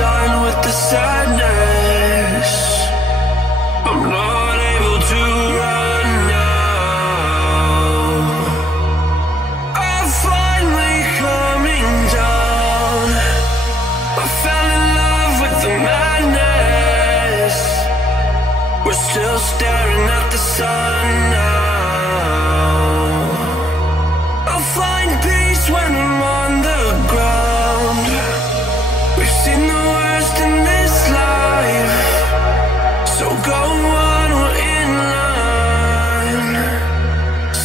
done with the sadness. I'm not able to run now. I'm finally coming down. I fell in love with the madness. We're still staring at the sun now. I'll find peace when I'm on the ground. We've seen the worst in this life, so go on, we're in line.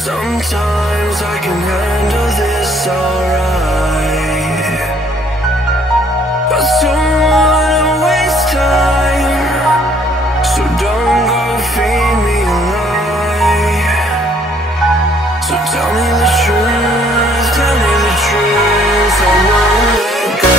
Sometimes I can handle this alright, but don't wanna waste time, so don't go feed me a lie. So tell me the truth, tell me the truth, I won't let go.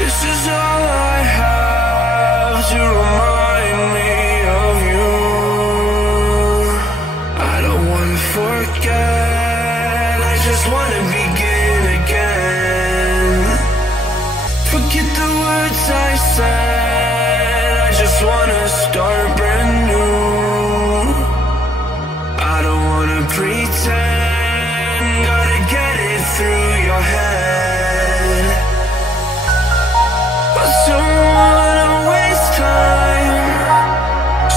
This is all I have to remind me of you. I don't wanna forget, I just wanna begin again. Forget the words I said, I just wanna start brand new. I don't wanna pretend, gotta get it through your head. I don't wanna waste time,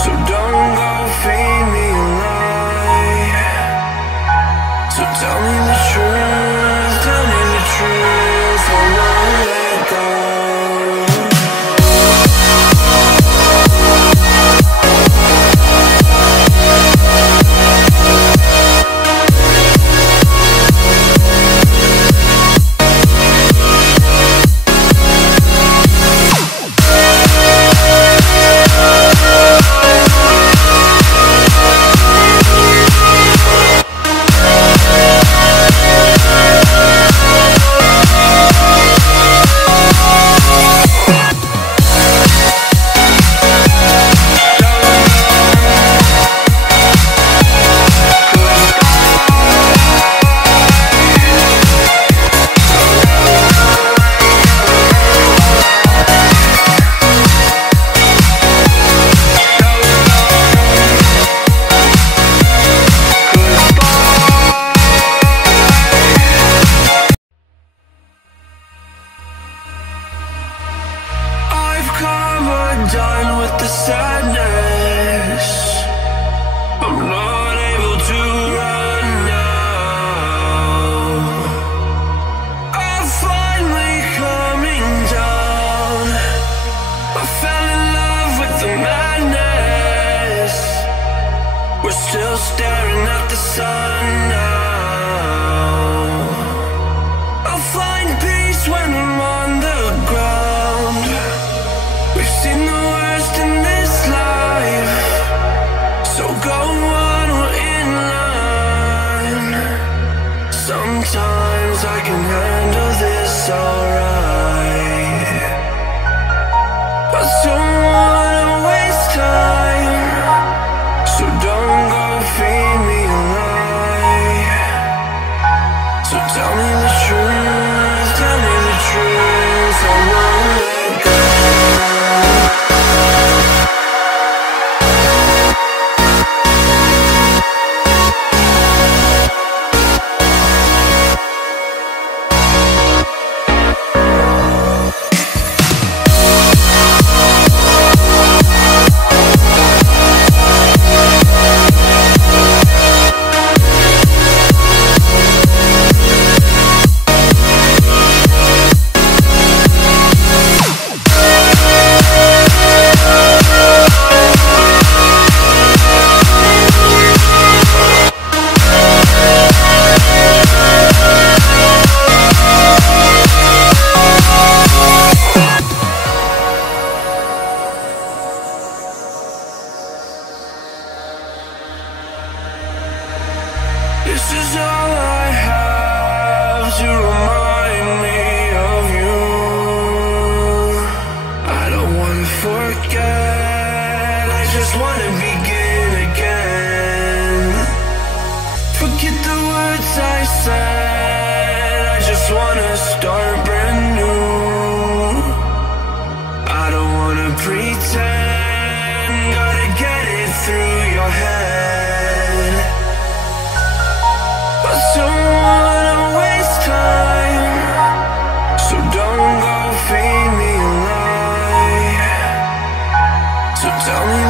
so don't go feed me a lie. So tell me the truth, tell me the truth, I won't let go. Done with the sadness. I'm not able to run now. I'm finally coming down. I fell in love with the madness. We're still staring at the sun now. I'll find peace when I'm on the ground. We've seen the worst in this life. forget, I just wanna begin again. Forget the words I said, I just wanna start brand new. I don't wanna pretend, gotta get it through your head. I don't wanna waste time, so don't go feed me a lie. So tell me